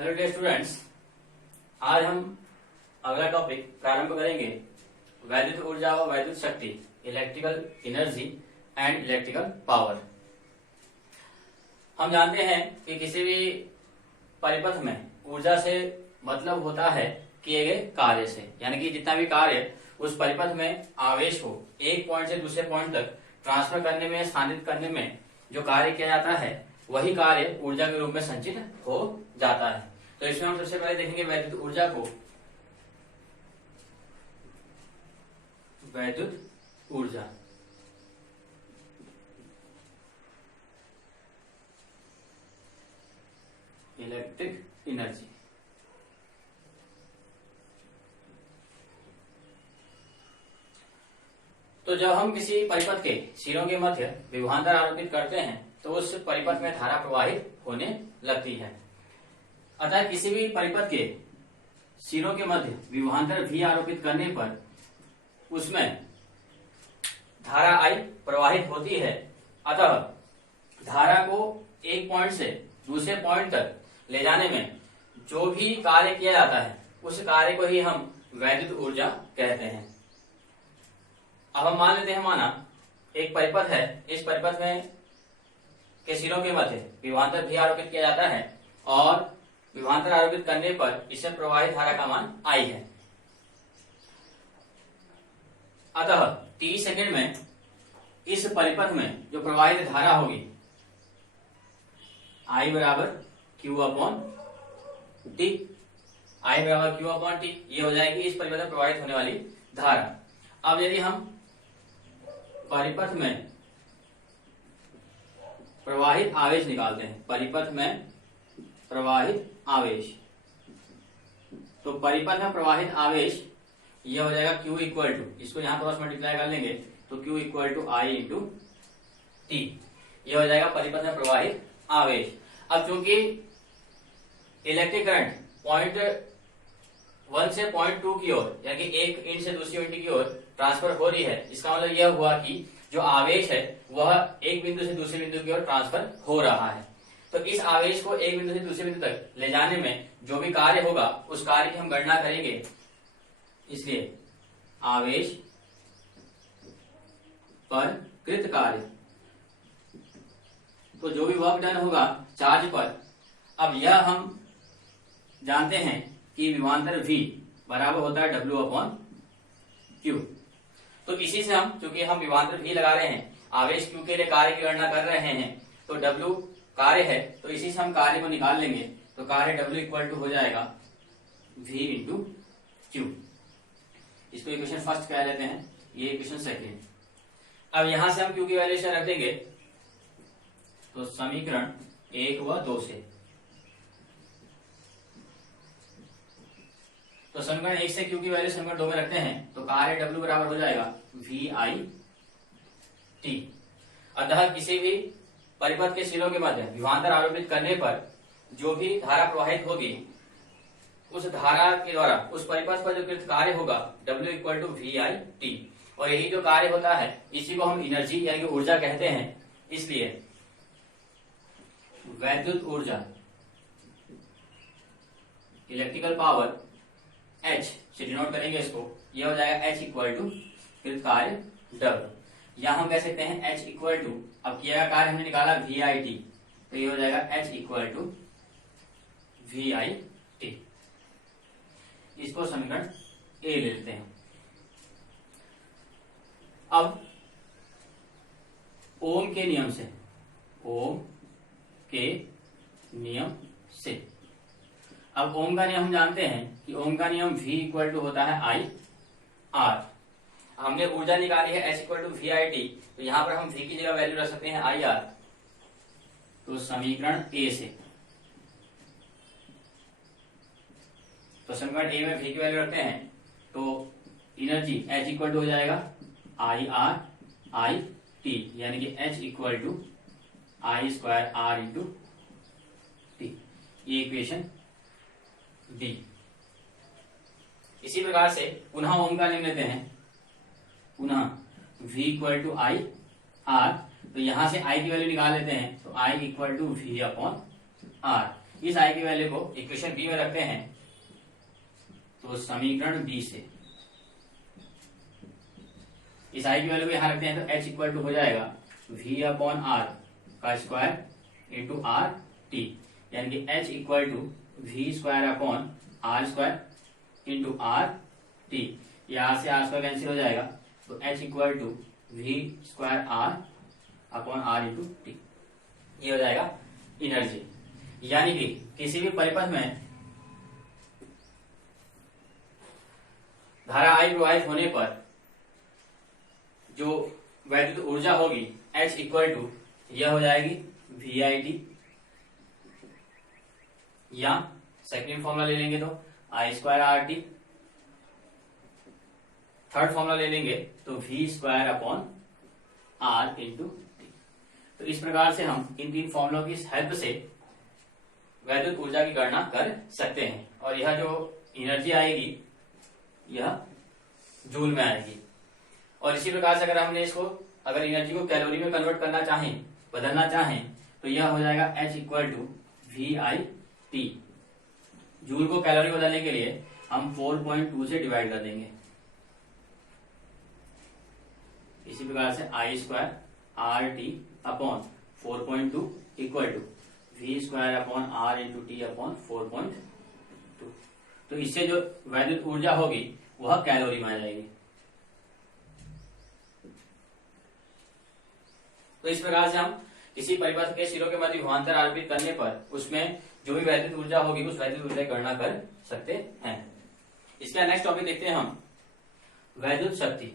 Hello dear students, आज हम अगला टॉपिक प्रारंभ करेंगे वैद्युत ऊर्जा व वैद्युत शक्ति, electrical energy and electrical power. हम जानते हैं कि किसी भी परिपथ में ऊर्जा से मतलब होता है किए गए कार्य से, यानी कि जितना भी कार्य उस परिपथ में आवेश हो एक पॉइंट से दूसरे पॉइंट तक ट्रांसफर करने में, स्थानांतरित करने में जो कार्य किया जाता है वही कार्य ऊर्जा के रूप में संचित हो जाता है। तो इसमें हम सबसे पहले देखेंगे वैद्युत ऊर्जा को। वैद्युत ऊर्जा इलेक्ट्रिक एनर्जी। तो जब हम किसी परिपथ के सिरों के मध्य विभवांतर आरोपित करते हैं तो उस परिपथ में धारा प्रवाहित होने लगती है। अतः किसी भी परिपथ के सिरों के मध्य विभवांतर V आरोपित करने पर उसमें धारा I प्रवाहित होती है। अतः धारा को एक पॉइंट से दूसरे पॉइंट तक ले जाने में जो भी कार्य किया जाता है उस कार्य को ही हम वैद्युत ऊर्जा कहते हैं। अब हम मान लेते हैं, माना एक परिपथ है, इस परिपथ में के सिरों के मध्य विभवांतर V आरोपित किया जाता है और विभवांतर आरोपित करने पर इससे प्रवाहित धारा का मान I है। अतः t सेकंड में इस परिपथ में जो प्रवाहित धारा होगी I बराबर Q अपॉन T, I बराबर Q अपॉन T, ये हो जाएगी इस परिपथ में प्रवाहित होने वाली धारा। अब यदि हम परिपथ में प्रवाहित आवेश निकालते हैं, परिपथ में प्रवाहित आवेश, तो परिपथ में प्रवाहित आवेश यह हो जाएगा Q इक्वल टू, इसको यहां क्रॉस मल्टीप्लाई कर लेंगे तो Q equal to I into T, यह हो जाएगा परिपथ में प्रवाहित आवेश। अब चूंकि इलेक्ट्रिक करंट पॉइंट 1 से पॉइंट 2 की ओर, यानी एक इंच से दूसरी इंच की ओर ट्रांसफर हो रही है, इसका मतलब यह हुआ कि जो आवेश है वह एक बिंदु से दूसरे बिंदु की ओर ट्रांसफर हो रहा है। तो इस आवेश को एक बिंदु से दूसरे बिंदु तक ले जाने में जो भी कार्य होगा उस कार्य की हम गणना करेंगे। इसलिए आवेश पर कृत कार्य, तो जो भी वर्क डन होगा चार्ज पर। अब यह हम जानते हैं कि विभवांतर V बराबर होता है W अपॉन Q। तो इसी से हम, चूंकि हम विभवांतर V लगा रहे हैं, आवेश Q के लिए कार्य की गणना कर रहे हैं, तो W कार्य है, तो इसी से हम कार्य को निकाल लेंगे। तो कार्य W इक्वल टू हो जाएगा V इंटू Q। इसको इक्वेशन फर्स्ट कह लेते हैं, ये इक्वेशन सेकेंड। अब यहां से हम Q की वैल्यूएशन रख देंगे, तो समीकरण 1 व 2 से, तो समीकरण 1 से Q की वैल्यू समीकरण 2 में रखते हैं तो कार्य W बराबर हो जाएगा VI T। अतः किसी भी परिपथ के सिरों के मध्य विभवांतर आरोपित करने पर जो भी धारा प्रवाहित होगी उस धारा के द्वारा उस परिपथ पर जो कृत कार्य होगा W equal to VI T, और यही जो कार्य होता है इसी को हम एनर्जी यानी कि ऊर्जा कहते हैं। इसलिए वैद्युत ऊर्जा, इलेक्ट्रिकल पावर H से डिनोट करेंगे इसको, यह हो जाएगा H इक्वल टू कृत कार्य W, या हम कह सकते हैं H इक्वल टू, अब किया गया कार्य हमने निकाला VIT, तो ये हो जाएगा H इक्वल टू VIT। इसको समीकरण A ले लेते हैं। अब ओम के नियम से, ओम के नियम से, अब ओम का नियम हम जानते हैं कि ओम का नियम V इक्वल टू होता है I R। हमने ऊर्जा निकाली है H इक्वल टू VIT, तो यहां पर हम V की जगह वैल्यू रख सकते हैं IR। तो समीकरण A से, तो समीकरण A में V की वैल्यू रखते हैं तो एनर्जी H इक्वल टू हो जाएगा IR IT, यानी कि H equal to I square R into T, ये इक्वेशन B। इसी प्रकार से पुनः ओम का नियम लेते हैं, पुनः V equal to I R, तो यहां से I की वैल्यू निकाल लेते हैं, तो I equal to V upon R, इस आई की वैल्यू को इक्वेशन बी में रखते हैं तो समीकरण बी से इस आई की वैल्यू को यहां रखते हैं तो h इक्वल टू हो जाएगा v अपॉन आर का स्क्वायर इंटू आर टी, यानी कि h equal to V square upon R square into R T. यहां से आर स्क्वायर कैंसिल हो जाएगा तो h equal to V square R upon R into T, ये हो जाएगा एनर्जी। यानी कि किसी भी परिपथ में धारा I प्रवाहित होने पर जो वैद्युत ऊर्जा होगी H इक्वल टू यह हो जाएगी VIT, या सेकेंड फॉर्मूला ले लेंगे तो I square RT, third formula ले लेंगे तो V square upon R into T. तो इस प्रकार से हम इन तीन फॉर्मूलों की हेल्प से वैद्युत ऊर्जा की गणना कर सकते हैं, और यह जो एनर्जी आएगी यह जूल में आएगी। और इसी प्रकार से अगर एनर्जी को कैलोरी में कन्वर्ट करना चाहें, बदलना चाहें, तो यह हो जाएगा H equal to VIT। Joule को कैलोरी बदलने के लिए हम 4.2 से डिवाइड कर देंगे। इसी प्रकार से I square RT upon 4.2 equal to V square upon R into T upon 4.2। तो इससे जो वैद्युत ऊर्जा होगी वह कैलोरी में आ जाएगी। तो इस प्रकार से हम किसी परिपथ के सिरों के मध्य विभवांतर आरोपित करने पर उसमें जो भी वैद्युत ऊर्जा होगी उस वैद्युत ऊर्जा की गणना कर सकते हैं। इसका नेक्स्ट टॉपिक देखते हैं हम, वैद्युत शक्ति।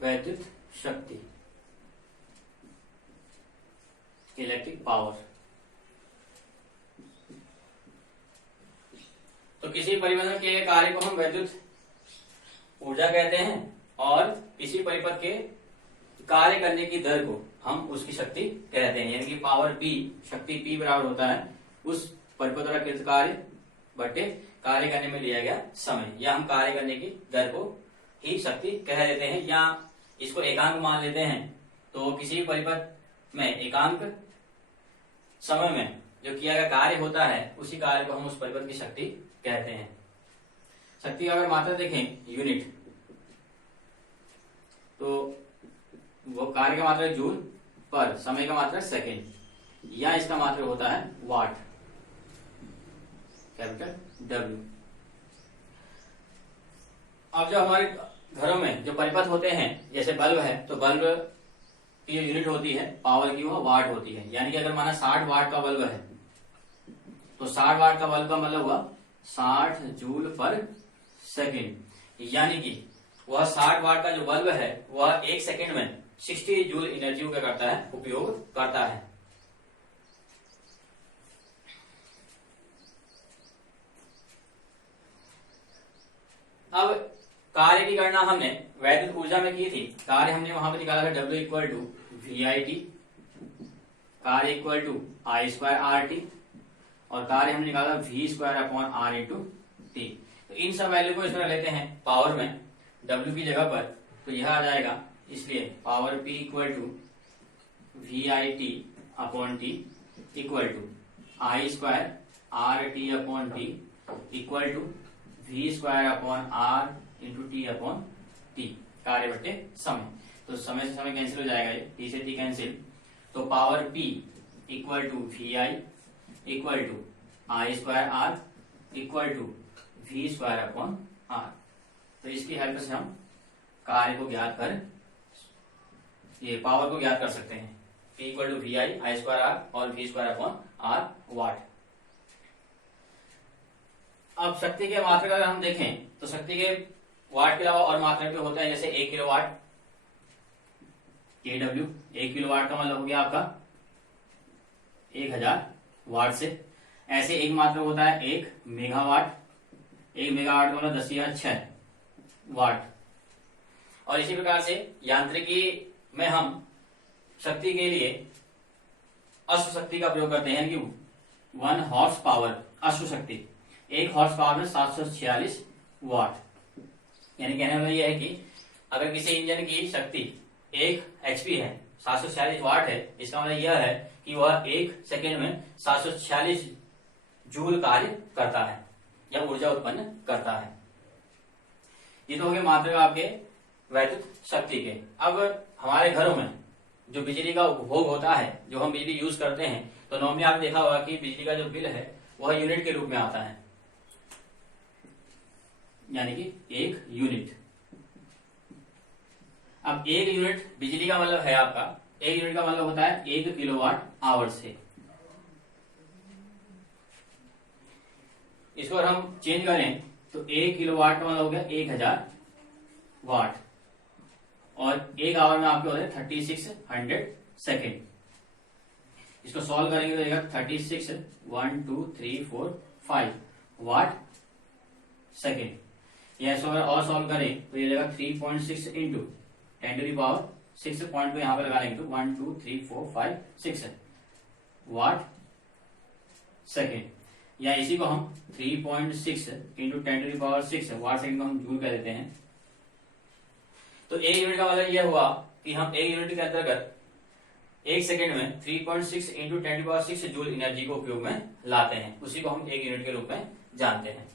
वैद्युत शक्ति, इलेक्ट्रिक पावर। तो किसी परिपथ के कार्य को हम वैद्युत ऊर्जा कहते हैं, और किसी परिपथ के कार्य करने की दर को हम उसकी शक्ति कहते हैं, यानी कि पावर P, शक्ति P बराबर होता है उस परिपथ द्वारा कृत कार्य बटे कार्य करने में लिया गया समय, या हम कार्य करने की दर को ही शक्ति कह देते हैं, या इसको एकांक मान लेते हैं। तो किसी भी परिपथ में एकांक समय में जो किया गया कार्य होता है उसी कार्य को हम उस परिपथ की शक्ति कहते हैं। शक्ति का अगर मात्रा देखें यूनिट, तो वो कार्य का मात्रा जूल पर, समय का मात्रा सेकेंड, या इसका मात्रा होता है वाट, कैपिटल W। अब जो हमारे घरों में जो परिपथ होते हैं, जैसे बल्ब है, तो बल्ब की जो यूनिट होती है पावर की, वो वाट होती है। यानी कि अगर माना 60 वाट का बल्ब है तो 60 वाट का बल्ब का मतलब हुआ 60 जूल पर सेकेंड, यानी कि वह 60 वाट का जो बल्ब है वह एक सेकेंड में 60 जूल एनर्जी का करता है, उपयोग करता है। अब कार्य की गणना हमने वैद्युत ऊर्जा में की थी। कार्य हमने वहां पर निकाला था W इक्वल टू VIT, कार्य equal to I square RT, और कार्य हमने निकाला V square upon R into T. तो इन सब वैल्यू को इसमें लेते हैं पावर में W की जगह पर, तो यह आ जाएगा, इसलिए power P equal to VIT upon T equal to I square RT upon T equal to V square upon R into T upon T, कार्य बटे समय। तो समय से समय कैंसिल हो जाएगा, ये टी से टी कैंसिल, तो power P equal to VI equal to I square R equal to V square upon R। तो इसकी हेल्प से हम कार्य को ज्ञात कर, ये पावर को ज्ञात कर सकते हैं। P equal to VI, I square R और V square upon R watt. अब शक्ति के मात्रक अगर हम देखें तो शक्ति के वाट के अलावा और मात्रक होते हैं, जैसे 1 किलोवाट kW, 1 किलोवाट का मतलब हो गया आपका 1000 वाट से। ऐसे एक मात्रक होता है 1 मेगावाट, 1 मेगावाट का मतलब 10⁶ वाट। और इसी प्रकार से यांत्रिकी में हम शक्ति के लिए अश्व शक्ति का प्रयोग करते हैं कि 1 हॉर्स पावर अश्व शक्ति, 1 हॉर्स पावर में 746 वाट। यानी कहने वाला यह है कि अगर किसी इंजन की शक्ति 1 HP है, 746 वाट है, इसका मतलब यह है कि वह 1 सेकेंड में 746 जूल कार्य करता है या ऊर्जा उत्पन्न करता है। ये तो हो गए मात्रक आपके वैद्युत शक्ति के। अब हमारे घरों में जो बिजली का उपभोग होता है, जो हम बिजली यूज करते हैं, तो नॉर्मली आपने देखा होगा कि बिजली का जो बिल है वह यूनिट के रूप में आता है, यानी कि 1 यूनिट। अब 1 यूनिट बिजली का मतलब है आपका, 1 यूनिट का मतलब होता है 1 किलोवाट आवर से। इसको अगर हम चेंज करें तो 1 किलोवाट का मतलब हो गया 1000 वाट, और 1 आवर में आपके होते हैं 3600 सेकेंड। इसको सॉल्व करेंगे तो 36 1 2 3 4 5 वाट सेकेंड। या इसको अगर और सॉल्व करें तो ये लगेगा 3.6 into 10 to the power 6 point को यहां पर लगा लेंगे तो 1 2 3 4 5 6 वाट सेकेंड। या इसी को हम 3.6 into 10 to the power 6 watt second को हम जूल कर देते हैं। तो 1 यूनिट का मतलब यह हुआ कि हम 1 यूनिट के अंतर्गत 1 सेकेंड में 3.6 into 10 to the power 6 joule energy को उपयोग में लाते हैं, उसी को हम 1 यूनिट के रूप में जानते हैं।